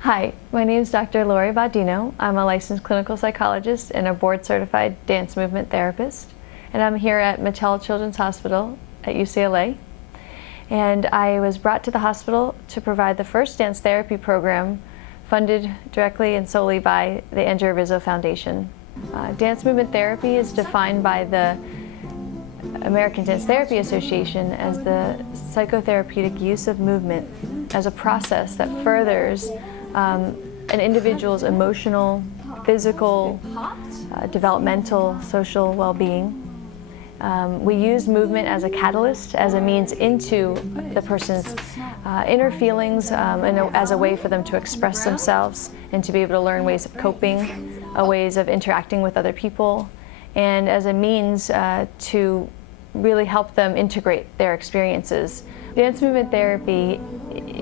Hi, my name is Dr. Lori Baudino. I'm a licensed clinical psychologist and a board-certified dance movement therapist. And I'm here at Mattel Children's Hospital at UCLA. And I was brought to the hospital to provide the first dance therapy program funded directly and solely by the Andrea Rizzo Foundation. Dance movement therapy is defined by the American Dance Therapy Association as the psychotherapeutic use of movement as a process that furthers an individual's emotional, physical, developmental, social well-being. We use movement as a catalyst, as a means into the person's inner feelings, and as a way for them to express themselves and to be able to learn ways of coping, ways of interacting with other people, and as a means to really help them integrate their experiences. Dance movement therapy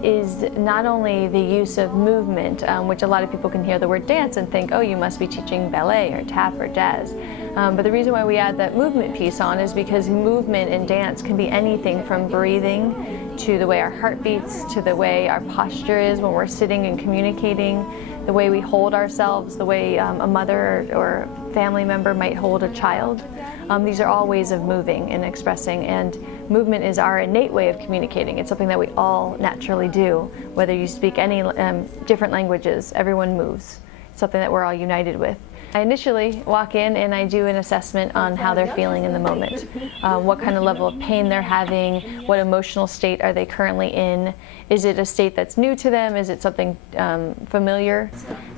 is not only the use of movement, which a lot of people can hear the word dance and think, oh, you must be teaching ballet or tap or jazz. But the reason why we add that movement piece on is because movement in dance can be anything from breathing to the way our heart beats, to the way our posture is when we're sitting and communicating, the way we hold ourselves, the way a mother or family member might hold a child. These are all ways of moving and expressing, and movement is our innate way of communicating. It's something that we all naturally do. Whether you speak any different languages, everyone moves. It's something that we're all united with. I initially walk in and I do an assessment on how they're feeling in the moment. What kind of level of pain they're having, what emotional state are they currently in, is it a state that's new to them, is it something familiar?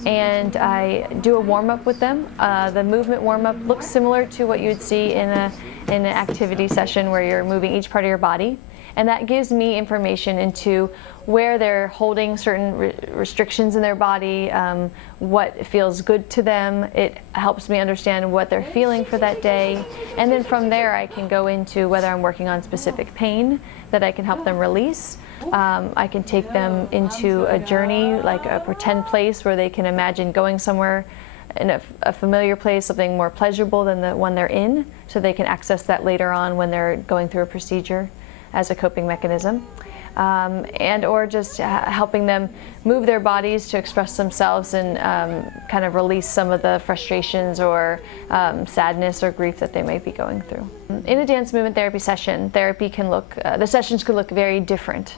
And I do a warm-up with them. The movement warm-up looks similar to what you'd see in an activity session where you're moving each part of your body. And that gives me information into where they're holding certain restrictions in their body, what feels good to them. It helps me understand what they're feeling for that day. And then from there I can go into whether I'm working on specific pain that I can help them release. I can take them into a journey, like a pretend place where they can imagine going somewhere in a familiar place, something more pleasurable than the one they're in, so they can access that later on when they're going through a procedure as a coping mechanism, and or just helping them move their bodies to express themselves and kind of release some of the frustrations or sadness or grief that they might be going through. In a dance movement therapy session, the sessions could look very different.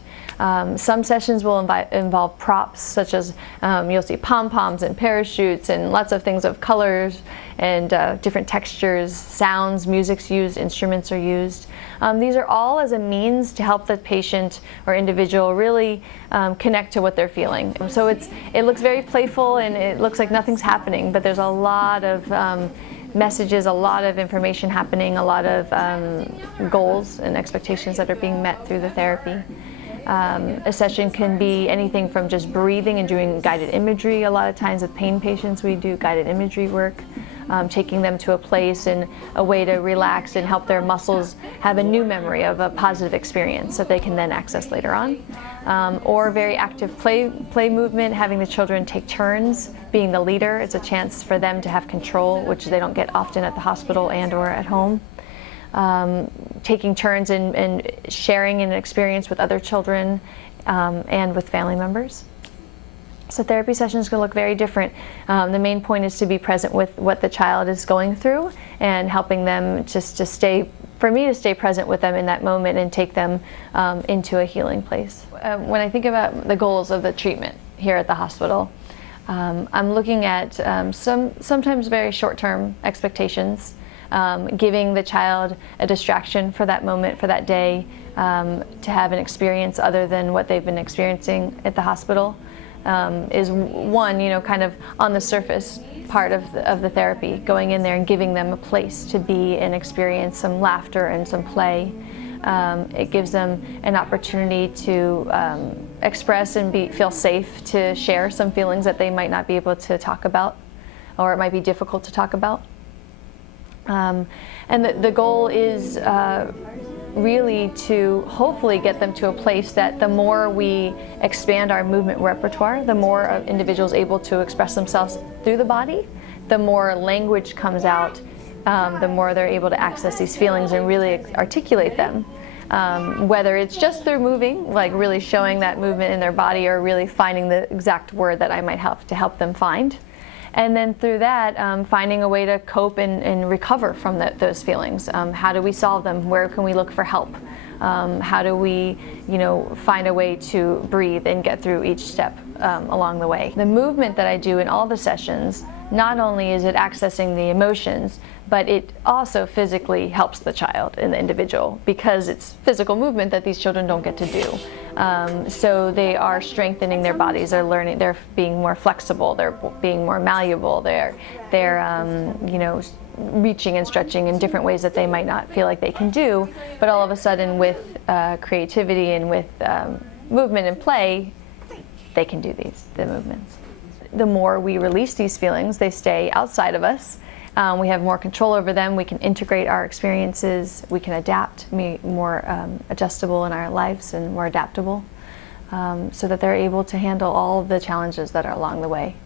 Some sessions will involve props, such as you'll see pom-poms and parachutes and lots of things of colors and different textures, sounds, music's used, instruments are used. These are all as a means to help the patient or individual really connect to what they're feeling. So it looks very playful and it looks like nothing's happening, but there's a lot of messages, a lot of information happening, a lot of goals and expectations that are being met through the therapy. A session can be anything from just breathing and doing guided imagery. A lot of times with pain patients we do guided imagery work, taking them to a place and a way to relax and help their muscles have a new memory of a positive experience that they can then access later on. Or very active play movement, having the children take turns being the leader. It's a chance for them to have control, which they don't get often at the hospital and or at home. Taking turns and sharing an experience with other children and with family members. So therapy sessions can look very different. The main point is to be present with what the child is going through and helping them just to stay present with them in that moment and take them into a healing place. When I think about the goals of the treatment here at the hospital, I'm looking at sometimes very short-term expectations. Giving the child a distraction for that moment, for that day, to have an experience other than what they've been experiencing at the hospital is one, kind of on the surface part of the therapy, going in there and giving them a place to be and experience some laughter and some play. It gives them an opportunity to express and feel safe to share some feelings that they might not be able to talk about, or it might be difficult to talk about. And the goal is really to hopefully get them to a place that the more we expand our movement repertoire, the more individuals able to express themselves through the body, the more language comes out, the more they're able to access these feelings and really articulate them. whether it's just through moving, like really showing that movement in their body, or really finding the exact word that I might have to help them find. And then through that, finding a way to cope and recover from those feelings. How do we solve them? Where can we look for help? How do we, find a way to breathe and get through each step along the way? The movement that I do in all the sessions, not only is it accessing the emotions, but it also physically helps the child and the individual, because it's physical movement that these children don't get to do. So they are strengthening their bodies, they're learning, they're being more flexible, they're being more malleable, they're reaching and stretching in different ways that they might not feel like they can do, but all of a sudden with creativity and with movement and play, they can do the movements. The more we release these feelings, they stay outside of us. We have more control over them, we can integrate our experiences, we can adapt, be more adjustable in our lives and more adaptable, so that they're able to handle all of the challenges that are along the way.